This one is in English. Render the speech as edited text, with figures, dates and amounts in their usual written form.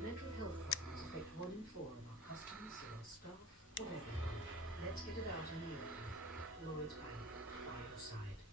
Mental health problems affect 1 in 4 of our customers, our staff, or everyone. Let's get it out in the open. Lloyd's Bank, by your side.